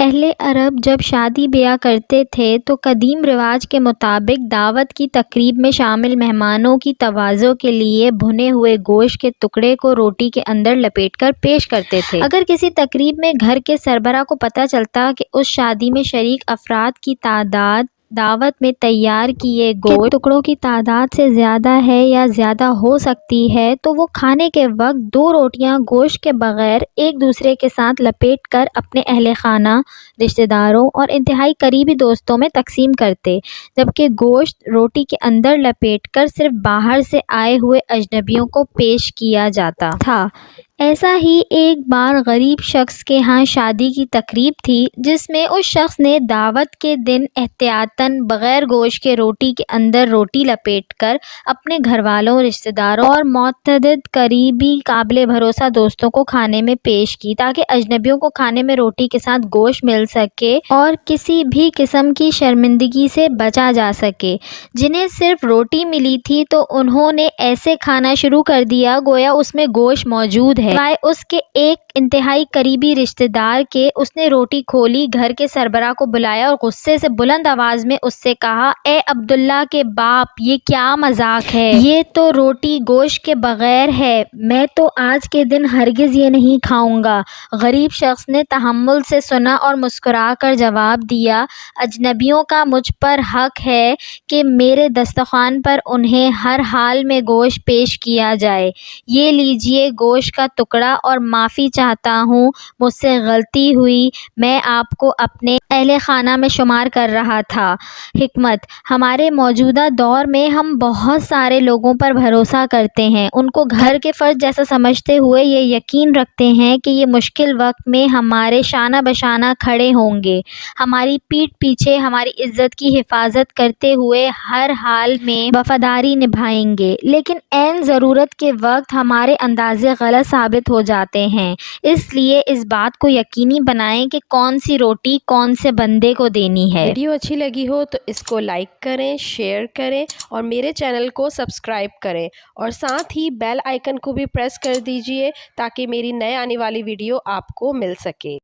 اہل عرب جب شادی بیاہ کرتے تھے تو قدیم رواج کے مطابق دعوت کی تقریب میں شامل مہمانوں کی تواضع کے لیے بھنے ہوئے گوشت کے ٹکڑے کو روٹی کے اندر لپیٹ کر پیش کرتے تھے۔ اگر کسی تقریب میں گھر کے سربراہ کو پتہ چلتا کہ اس شادی میں شریک افراد کی تعداد دعوت میں تیار کیے گوشت کے ٹکڑوں کی تعداد سے زیادہ ہے یا زیادہ ہو سکتی ہے تو وہ کھانے کے وقت 2 روٹیاں گوشت کے بغیر ایک دوسرے کے ساتھ لپیٹ کر اپنے اہل خانہ، رشتہ داروں اور انتہائی قریبی دوستوں میں تقسیم کرتے، جبکہ گوشت روٹی کے اندر لپیٹ کر صرف باہر سے آئے ہوئے اجنبیوں کو پیش کیا جاتا تھا۔ ایسا ہی ایک بار غریب شخص کے ہاں شادی کی تقریب تھی جس میں اس شخص نے دعوت کے دن احتیاطاً بغیر گوشت کے روٹی کے اندر روٹی لپیٹ کر اپنے گھر والوں، رشتہ داروں اور متعدد قریبی قابل بھروسہ دوستوں کو کھانے میں پیش کی تاکہ اجنبیوں کو کھانے میں روٹی کے ساتھ گوشت مل سکے اور کسی بھی قسم کی شرمندگی سے بچا جا سکے۔ جنہیں صرف روٹی ملی تھی تو انہوں نے ایسے کھانا شروع کر دیا گویا اس میں گوشت موجود ہے، سوائے اس کے ایک انتہائی قریبی رشتہ دار کے۔ اس نے روٹی کھولی، گھر کے سربراہ کو بلایا اور غصے سے بلند آواز میں اس سے کہا، اے عبداللہ کے باپ، یہ کیا مذاق ہے؟ یہ تو روٹی گوشت کے بغیر ہے، میں تو آج کے دن ہرگز یہ نہیں کھاؤں گا۔ غریب شخص نے تحمل سے سنا اور مسکرا کر جواب دیا، اجنبیوں کا مجھ پر حق ہے کہ میرے دسترخوان پر انہیں ہر حال میں گوشت پیش کیا جائے۔ یہ لیجئے گوشت کا ٹکڑا اور معافی چاہتا ہوں، مجھ سے غلطی ہوئی، میں آپ کو اپنے اہل خانہ میں شمار کر رہا تھا۔ حکمت: ہمارے موجودہ دور میں ہم بہت سارے لوگوں پر بھروسہ کرتے ہیں، ان کو گھر کے فرد جیسا سمجھتے ہوئے یہ یقین رکھتے ہیں کہ یہ مشکل وقت میں ہمارے شانہ بشانہ کھڑے ہوں گے، ہماری پیٹھ پیچھے ہماری عزت کی حفاظت کرتے ہوئے ہر حال میں وفاداری نبھائیں گے، لیکن عین ضرورت کے وقت ہمارے اندازے غلط ثابت ہو جاتے ہیں۔ اس لیے اس بات کو یقینی بنائیں کہ کون سی روٹی کون سے بندے کو دینی ہے۔ ویڈیو اچھی لگی ہو تو اس کو لائک کریں، شیئر کریں اور میرے چینل کو سبسکرائب کریں اور ساتھ ہی بیل آئیکن کو بھی پریس کر دیجئے تاکہ میری نئے آنے والی ویڈیو آپ کو مل سکے۔